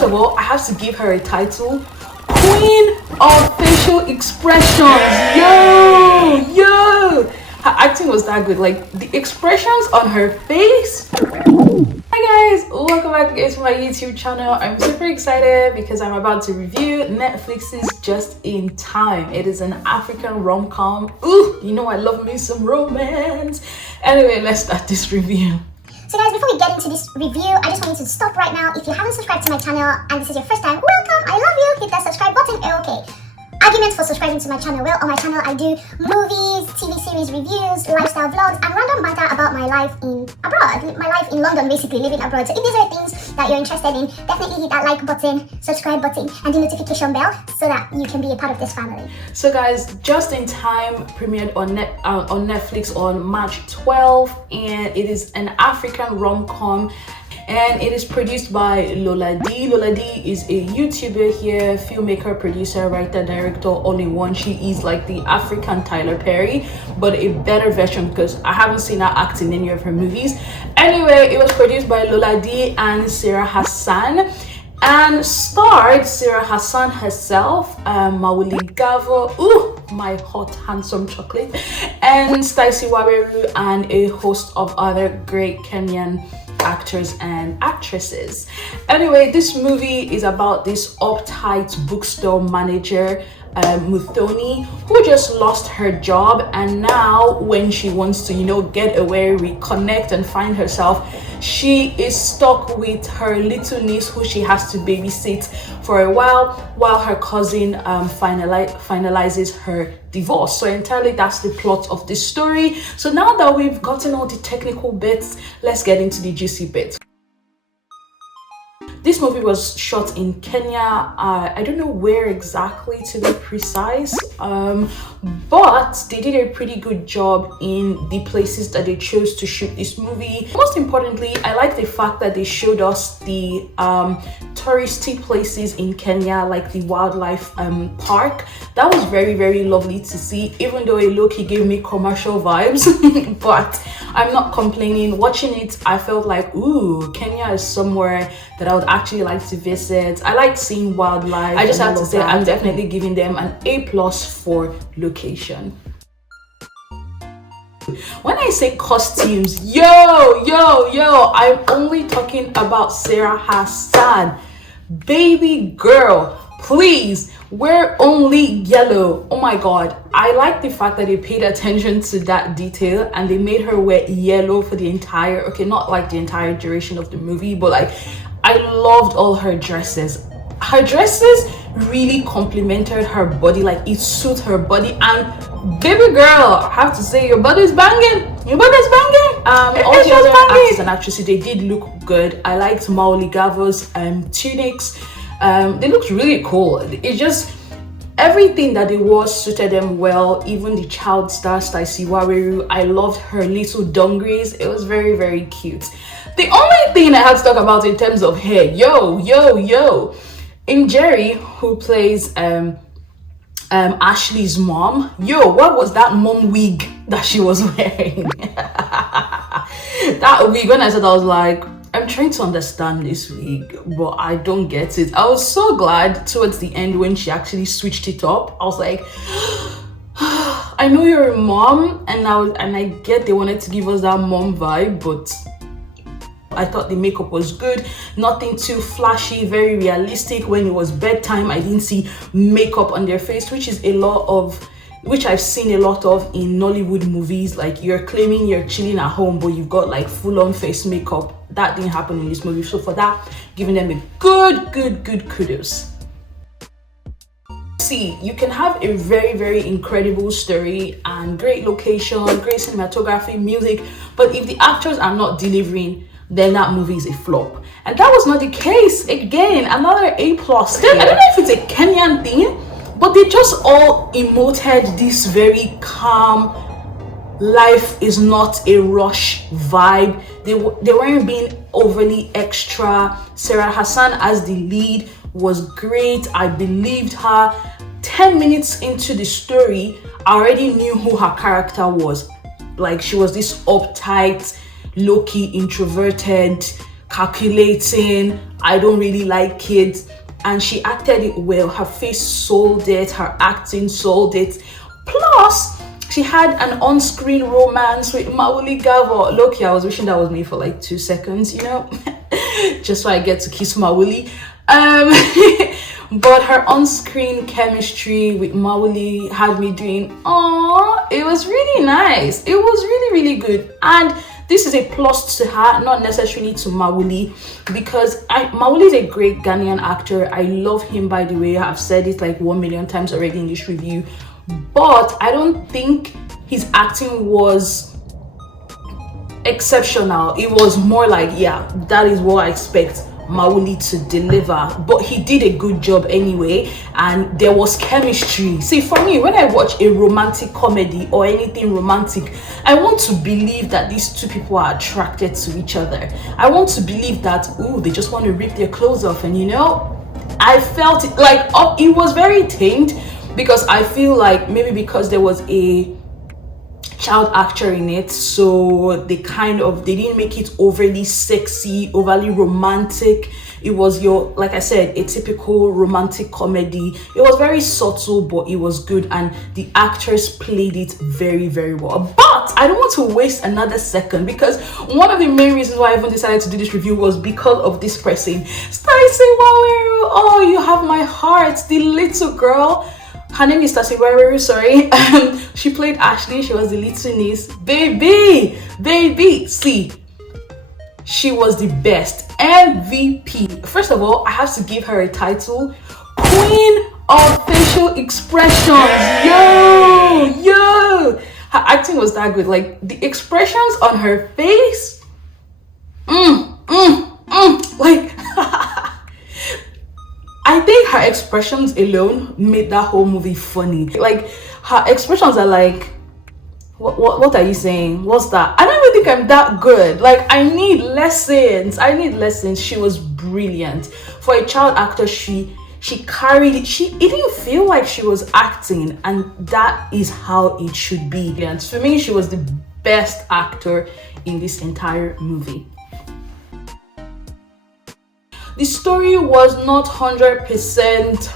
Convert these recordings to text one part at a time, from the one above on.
first of all, I have to give her a title. Queen of facial expressions. Yo! Her acting was that good. Like, the expressions on her face. Hi guys, welcome back again to my YouTube channel. I'm super excited because I'm about to review Netflix's Just in Time. It is an African rom-com. Ooh, you know I love me some romance. Anyway, let's start this review. So guys, before we get into this review, I just want you to stop right now. If you haven't subscribed to my channel and this is your first time, welcome, I love you. Hit that subscribe button. Okay. Arguments for subscribing to my channel. Well, on my channel I do movies, TV series reviews, lifestyle vlogs, and random banter about my life in abroad, my life in London, basically living abroad. So if these are things that you're interested in, definitely hit that like button, subscribe button, and the notification bell so that you can be a part of this family. So guys, Just in Time premiered on Netflix on March 12th, and it is an African rom-com. And it is produced by Lowladee. Lowladee is a YouTuber here, filmmaker, producer, writer, director, all in one. She is like the African Tyler Perry, but a better version because I haven't seen her act in any of her movies. Anyway, it was produced by Lowladee and Sarah Hassan, and starred Sarah Hassan herself, Mawuli Gavor, ooh, my hot handsome chocolate, and Stycie, Waweru, and a host of other great Kenyan actors and actresses. Anyway, this movie is about this uptight bookstore manager, Muthoni, who just lost her job, and now when she wants to, you know, get away, reconnect and find herself, she is stuck with her little niece who she has to babysit for a while her cousin finalizes her divorce. So entirely that's the plot of this story. So now that we've gotten all the technical bits, let's get into the juicy bits. This movie was shot in Kenya. I don't know where exactly, to be precise, but they did a pretty good job in the places that they chose to shoot this movie. Most importantly, I like the fact that they showed us the touristy places in Kenya, like the wildlife park. That was very, very lovely to see, even though it low-key gave me commercial vibes. But I'm not complaining. Watching it, I felt like, ooh, Kenya is somewhere that I would actually like to visit. I like seeing wildlife. I just have to say, I'm definitely giving them an A+ for location. When I say costumes, yo, I'm only talking about Sarah Hassan. Baby girl, please wear only yellow. Oh my god, I like the fact that they paid attention to that detail and they made her wear yellow for the entire, okay, not like the entire duration of the movie, but like I loved all her dresses. Her dresses really complimented her body, like it suits her body. And baby girl, I have to say, your body's banging. Your body's banging. All the other actors and actresses, they did look good. I liked Mawuli Gavor's tunics. They looked really cool. It just, everything that they wore suited them well. Even the child star Stycie Waweru, I loved her little dungarees. It was very, very cute. The only thing I had to talk about in terms of hair, yo, in Jerry, who plays Ashley's mom, yo, what was that mom wig that she was wearing? That wig, when I said, I was like, I'm trying to understand this wig, but I don't get it. I was so glad towards the end when she actually switched it up. I was like, I know you're a mom, and I get they wanted to give us that mom vibe, but I thought the makeup was good, nothing too flashy, very realistic. When it was bedtime, I didn't see makeup on their face, which I've seen a lot of in Nollywood movies. Like, you're claiming you're chilling at home, but you've got like full-on face makeup. That didn't happen in this movie. So for that, giving them a good kudos. See, you can have a very, very incredible story and great location, great cinematography, music, but if the actors are not delivering, then that movie is a flop. And that was not the case. Again, another A+. Then, I don't know if it's a Kenyan thing, but they just all emoted this very calm, life is not a rush vibe. They weren't being overly extra. Sarah Hassan as the lead was great. I believed her. 10 minutes into the story, I already knew who her character was. Like, she was this uptight, low-key introverted, calculating, I don't really like kids, and she acted it well. Her face sold it, her acting sold it. Plus, she had an on-screen romance with Mawuli Gavor. Loki, I was wishing that was me for like 2 seconds, you know, just so I get to kiss Mawuli. But her on-screen chemistry with Mawuli had me doing, oh, it was really nice. It was really, really good. And this is a plus to her, not necessarily to Mawuli, because Mawuli is a great Ghanaian actor. I love him, by the way. I've said it like 1 million times already in this review. But I don't think his acting was exceptional. It was more like, yeah, that is what I expect Mawuli to deliver, but he did a good job anyway, and there was chemistry. See, for me, when I watch a romantic comedy or anything romantic, I want to believe that these two people are attracted to each other. I want to believe that, ooh, they just want to rip their clothes off. And you know, I felt it like, it was very tamed, because I feel like maybe because there was a child actor in it, so they didn't make it overly sexy, overly romantic. It was like I said, a typical romantic comedy. It was very subtle, but it was good, and the actors played it very, very well. But I don't want to waste another second, because one of the main reasons why I even decided to do this review was because of this person, Stycie Waweru. Oh, you have my heart, the little girl. Her name is Stycie Waweru, sorry. She played Ashley. She was the little niece. Baby. See, she was the best. MVP. First of all, I have to give her a title. Queen of Facial Expressions. Yo. Her acting was that good. Like, the expressions on her face. Like... I think her expressions alone made that whole movie funny. Like, her expressions are like, what are you saying? What's that? I don't even think I'm that good. Like, I need lessons. She was brilliant. For a child actor, she carried it. It didn't feel like she was acting, and that is how it should be. And for me, she was the best actor in this entire movie. The story was not 100%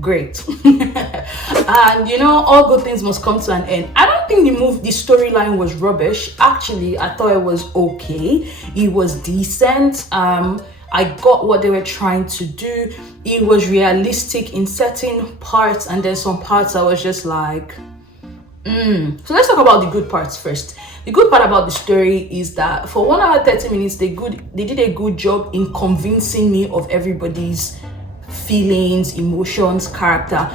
great. And you know, all good things must come to an end. I don't think the storyline was rubbish. Actually, I thought it was okay. It was decent. I got what they were trying to do. It was realistic in certain parts, and then some parts I was just like, So let's talk about the good parts first. The good part about the story is that for 1 hour 30 minutes, they did a good job in convincing me of everybody's feelings, emotions, character.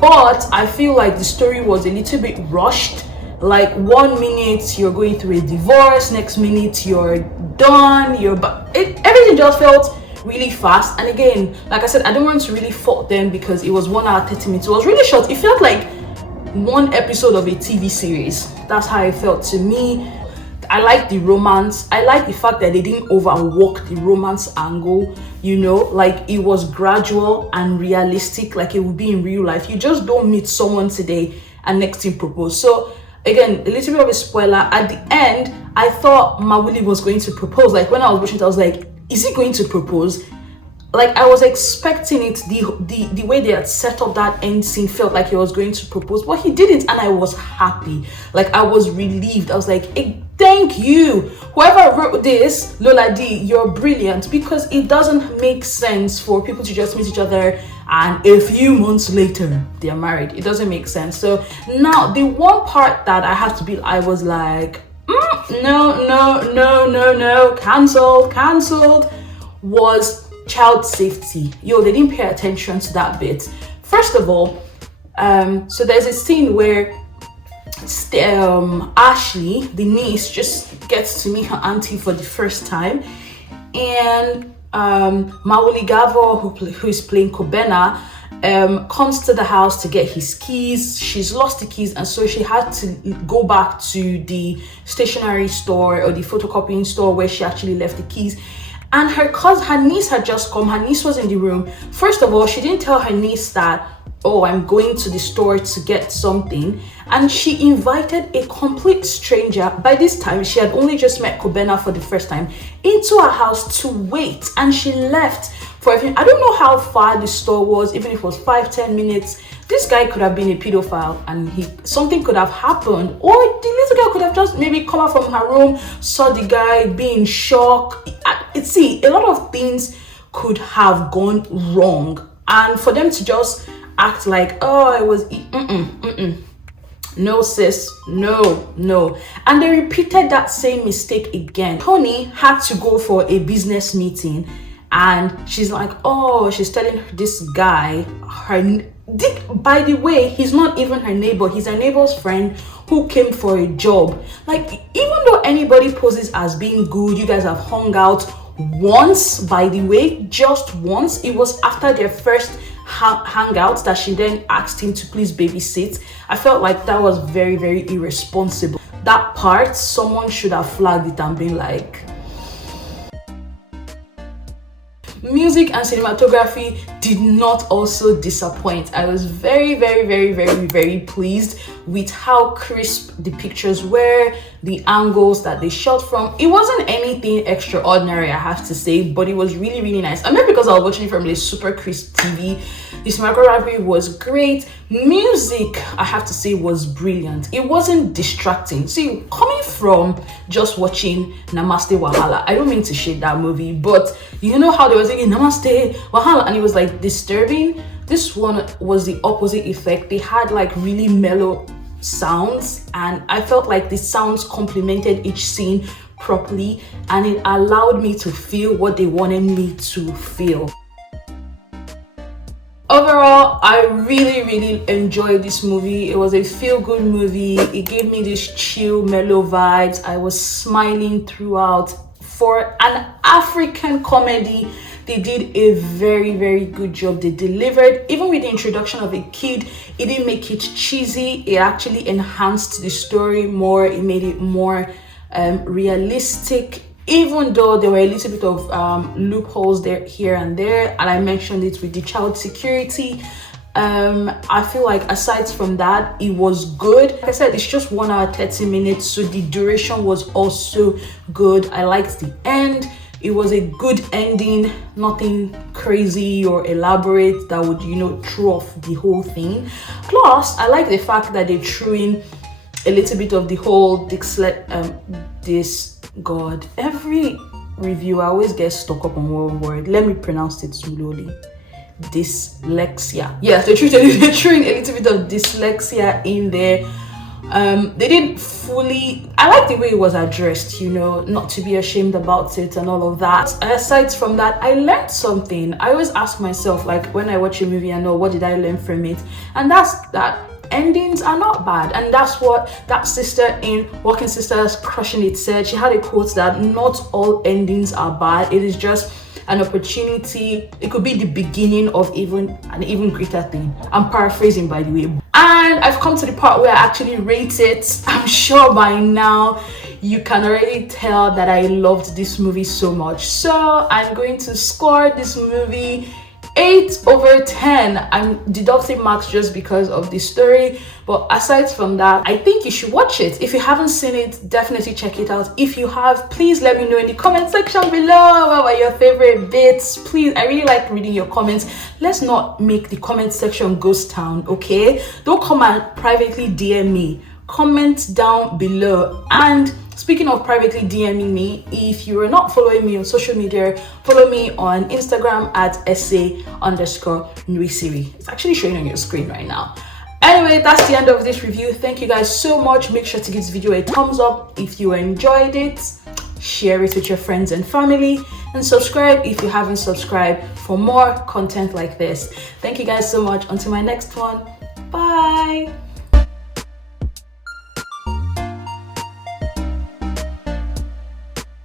But I feel like the story was a little bit rushed. Like, 1 minute you're going through a divorce, next minute you're done, everything just felt really fast. And again, like I said, I don't want to really fault them, because it was 1 hour 30 minutes. It was really short. It felt like one episode of a TV series. That's how it felt to me. I like the romance. I like the fact that they didn't overwork the romance angle, you know, like it was gradual and realistic, like it would be in real life. You just don't meet someone today and next thing propose. So again, a little bit of a spoiler. At the end, I thought Mawuli was going to propose. Like, when I was watching it, I was like, is he going to propose? Like, I was expecting it. The way they had set up that end scene felt like he was going to propose, but he didn't, and I was happy. Like, I was relieved. I was like, hey, thank you, whoever wrote this, Lowladee, you're brilliant, because it doesn't make sense for people to just meet each other and a few months later they're married. It doesn't make sense. So now the one part that I was like, no, cancelled, was child safety. They didn't pay attention to that bit. First of all, so there's a scene where Ashley, the niece, just gets to meet her auntie for the first time, and Mawuli Gavor, who is playing Kobena, comes to the house to get his keys. She's lost the keys, and so she had to go back to the stationery store or the photocopying store where she actually left the keys. And her niece had just come. Her niece was in the room. First of all, she didn't tell her niece that, oh, I'm going to the store to get something. And she invited a complete stranger. By this time, she had only just met Kobena for the first time, into her house to wait. And she left for everything. I don't know how far the store was, even if it was 5-10 minutes. This guy could have been a pedophile and something could have happened. Or the little girl could have just maybe come out from her room, saw the guy, be in shock. See, a lot of things could have gone wrong. And for them to just act like, oh, it was no, sis, no. And they repeated that same mistake again. Tony had to go for a business meeting, and she's like, oh, she's telling this guy, by the way, he's not even her neighbor, he's her neighbor's friend who came for a job. Like, even though anybody poses as being good, you guys have hung out once, by the way, just once. It was after their first hangout that she then asked him to please babysit. I felt like that was very, very irresponsible. That part, someone should have flagged it and been like. Music and cinematography did not also disappoint. I was very, very, very, very, very pleased with how crisp the pictures were, the angles that they shot from. It wasn't anything extraordinary, I have to say, but it was really, really nice. I mean, because I was watching it from a super crisp TV, the cinematography was great. Music, I have to say, was brilliant. It wasn't distracting. See, coming from just watching Namaste Wahala, I don't mean to shade that movie, but you know how they were saying Namaste Wahala and it was like disturbing? This one was the opposite effect. They had like really mellow sounds, and I felt like the sounds complemented each scene properly, and it allowed me to feel what they wanted me to feel. Overall, I really, really enjoyed this movie. It was a feel-good movie. It gave me this chill, mellow vibes. I was smiling throughout. For an African comedy, they did a very, very good job. They delivered. Even with the introduction of a kid, it didn't make it cheesy. It actually enhanced the story more. It made it more realistic. Even though there were a little bit of loopholes there, here and there, and I mentioned it with the child security, I feel like aside from that, it was good. Like I said, it's just 1 hour 30 minutes, so the duration was also good. I liked the end. It was a good ending, nothing crazy or elaborate that would, you know, throw off the whole thing. Plus, I like the fact that they threw in a little bit of the whole God, every review I always get stuck up on one word. Let me pronounce it slowly. Dyslexia. Yes, they threw in a little bit of dyslexia in there. They didn't fully. I like the way it was addressed, you know, not to be ashamed about it and all of that. Aside from that, I learned something. I always ask myself, like, when I watch a movie, I know, what did I learn from it? And that's that endings are not bad, and that's what that sister in Working Sisters Crushing It said. She had a quote that not all endings are bad. It is just an opportunity. It could be the beginning of an even greater thing. I'm paraphrasing, by the way. And I've come to the part where I actually rate it. I'm sure by now you can already tell that I loved this movie so much. So I'm going to score this movie 8 over 10. I'm deducting marks just because of the story, but aside from that, I think you should watch it. If you haven't seen it, definitely check it out. If you have, please let me know in the comment section below what were your favorite bits. Please, I really like reading your comments. Let's not make the comment section ghost town, okay? Don't come and privately DM me. Comment down below. And speaking of privately DMing me, if you are not following me on social media, follow me on Instagram at @essay_nuisiri. It's actually showing on your screen right now. Anyway, that's the end of this review. Thank you guys so much. Make sure to give this video a thumbs up if you enjoyed it. Share it with your friends and family, and subscribe if you haven't subscribed for more content like this. Thank you guys so much. Until my next one, bye.